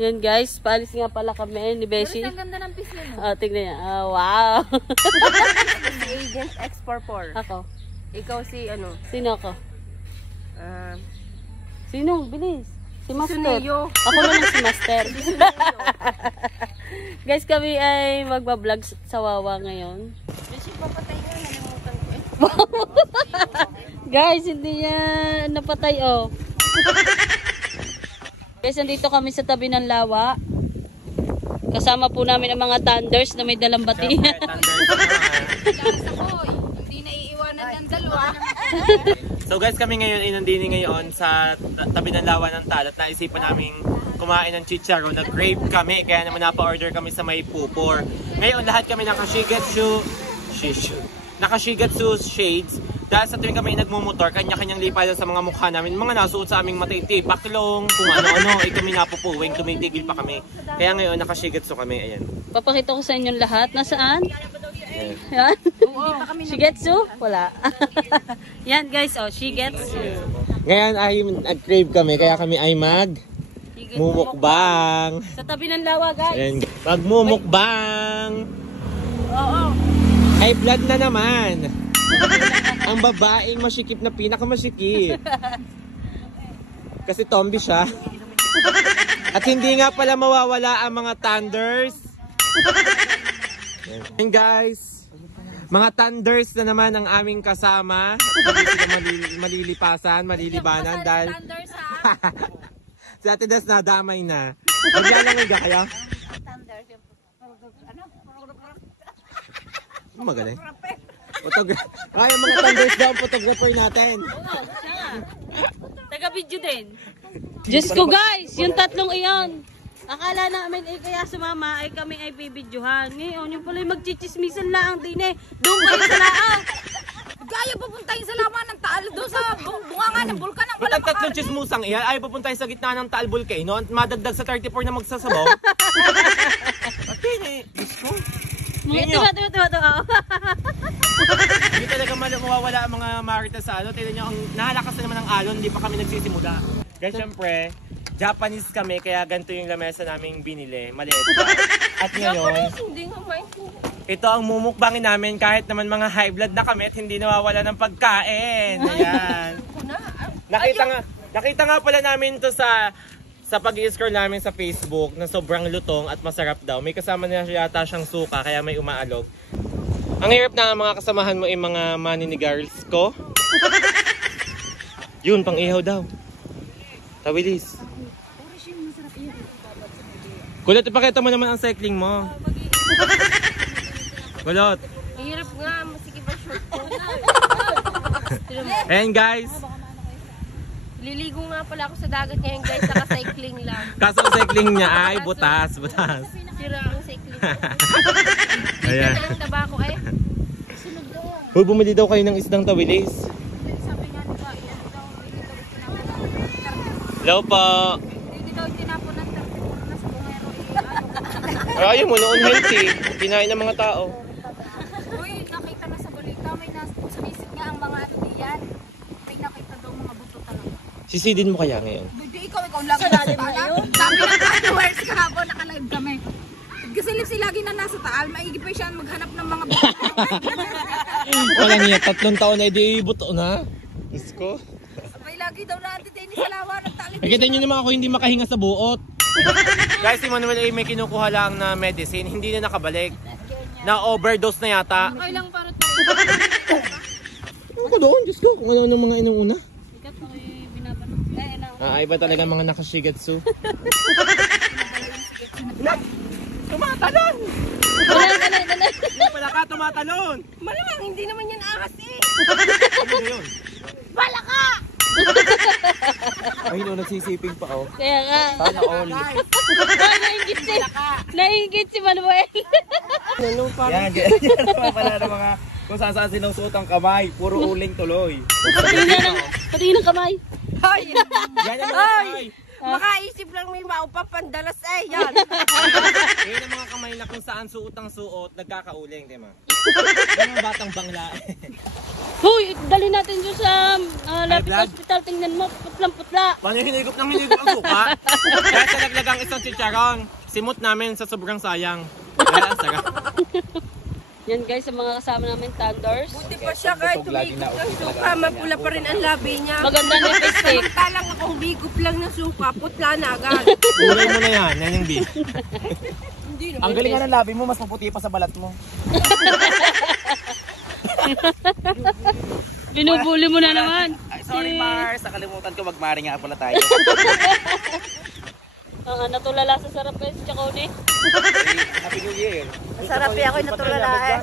Yan guys, paalis nga pala kami ni Beshi. Ang ganda ng pisngi mo. Oh, tingnan niya. Oh, wow. Si Agent X44. Ako. Ikaw si ano? Sino ako? Sino? Bilis. Si Master. Suneyo. Ako naman si Master. Guys, kami ay magbablog sa Wawa ngayon. Beshi, papatay ko. Nalimutan ko eh. Guys, hindi yan napatay oh. Guys, nandito kami sa tabi ng lawa. Kasama po namin ang mga thunders na may dalang bati. Hindi na iiwanan ng dalawa. So guys, kami ngayon ay nandini ngayon sa tabi ng lawa ng Tal at naisipan namin kumain ng chicharon. Nag-crave kami, kaya naman napa-order kami sa may pupor. Ngayon lahat kami nakashigetsu shades. Dahil sa tuwing kami nagmumotor, kanya-kanyang lipalan sa mga mukha namin, mga nasuot sa aming matiti, baklong, kung ano-ano, ay kami napupuwing, tumitigil pa kami. Kaya ngayon nakashigetsu kami, ayan. Papakita ko sa inyo lahat. Nasaan? Ayan. Yan. Shigetsu? Wala. Yan guys, oh, Shigetsu. Ngayon ay nag-crave kami, kaya kami ay mumukbang. Sa tabi ng lawa guys. Ayan. Magmumukbang. Oo. High blood na naman. Ang babaeng masikip na pinakamasikip. Kasi tombi siya. At hindi nga pala mawawala ang mga thunders. And guys, mga thunders na naman ang aming kasama. Hindi sila malilipasan, malilibanan dahil si Ate Des nadamay na. Maglalangoy ka kaya? Magaling. Kaya mga thunders daw ang photographer natin. Taga-video din. Diyos ko guys, yung tatlong iyon. Akala namin eh kaya sumama ay kami ay bibidyohan. Ngayon yung pala magchichismisan lang din eh. Doon kayo sa laang. Gaya pupuntahin sa laman ng Taal doon sa bungangan ng bulkan ng Walang tatlong chismusang iyan ay pupuntahin sa gitna ng Taal Volcano at madagdag sa 34 na magsasabaw. Okay na eh. Diyos ko. Tiba. Hindi talaga mawawala ang mga marites sa ano. Tignan nyo, nahalakas na naman ang alon, hindi pa kami nagsisimula. Guys, syempre, Japanese kami, kaya ganito yung lamesa naming binili. Maliit pa. At ngayon, ito ang mumukbangin namin kahit naman mga high blood na kami at hindi nawawala ng pagkain. Ayan. Nakita nga pala namin to sa pag-i-scroll namin sa Facebook na sobrang lutong at masarap daw. May kasama na yata siyang suka kaya may umaalog. Ang hirap na mga kasamahan mo ay mga maninigars ko. Yun, pang ihaw daw. Tawilis. Kulot, ipakita mo naman ang cycling mo. Kulot. Hirap nga, masikip ang short ko. Ayan guys. Liligo nga pala ako sa dagat ngayon guys, naka-cycling lang. Kaso ang cycling niya ay butas. Sira ang cycling ko. Ayan. Ang taba ko eh. Uy, bumili daw kayo ng isdang tawilis. Sabi nga nila, iyan daw, Hello po. hindi daw tinapon ng 34 na sa bungero. Ayaw mo, noon healthy. Kinain ng mga tao. Uy, nakita na sa balita, may sumisip nga ang mga ano diyan. May nakita daw mga buto talaga. Sisidin mo kaya ngayon? Hindi, ikaw lang nasa taal. Sabi ng followers kahapon, naka-live kami. Kasi si lagi na nasa taal, maigi pa siya maghanap ng mga buto. Wala niya, 3 taon na edi buto na. Isko. Abay, lagi daw natin din sa lawa ng taal. Nakita niyo naman ako hindi makahinga sa buot. Guys, si Manuel ay may kinukuha lang na medicine, hindi na nakabalik. Na-overdose na yata. Okay lang para ito. Ako doon, Diyos ko, kung ano ng mga inuuna. Ikat ako binabanong. Iba talaga mga nakashigetsu. Tumatalon! Dali. Hindi pala ka tumatalon! Malamang, hindi naman yan ahas eh. Ano yun? Bala ka! Ay no, nagsisiping pa oh. Kaya nga. Sana all. Naingit si Manuel. Yan, pala ng mga kung saan sinusuot ang kamay. Puro uling tuloy. Pati ng kamay. Ay! Yan ang kamay. Makaisip lang may maupapandalas yan. Kaya ng mga kamay na kung saan suot ang suot, nagkakauling, di ba? Yung mga batang bangla. Hoy, dali natin dyan sa Lapid blood? Hospital. Tingnan mo, putlang-putla. Paano hinigop ng hinigop ang suka? Kaya sa naglagang isang chicharon, simot namin sa sobrang sayang. Kaya ang sarap. Yan guys, sa mga kasama namin, Thunders. Buti pa siya kahit humigop ng suka, mapula pa rin ang labi niya. Maganda na yung stick. Samantalang ako humigop lang ng suka, putla na agad. Ulay mo na yan yung beef. Ang galing nga ng labi mo, mas maputi pa sa balat mo. Binubuli mo na naman. Ay, sorry Mars, nakalimutan ko magmari nga pala tayo. Natulala sa sarap eh, si Chacone. Happy New Year. Masarap ako'y natulala eh.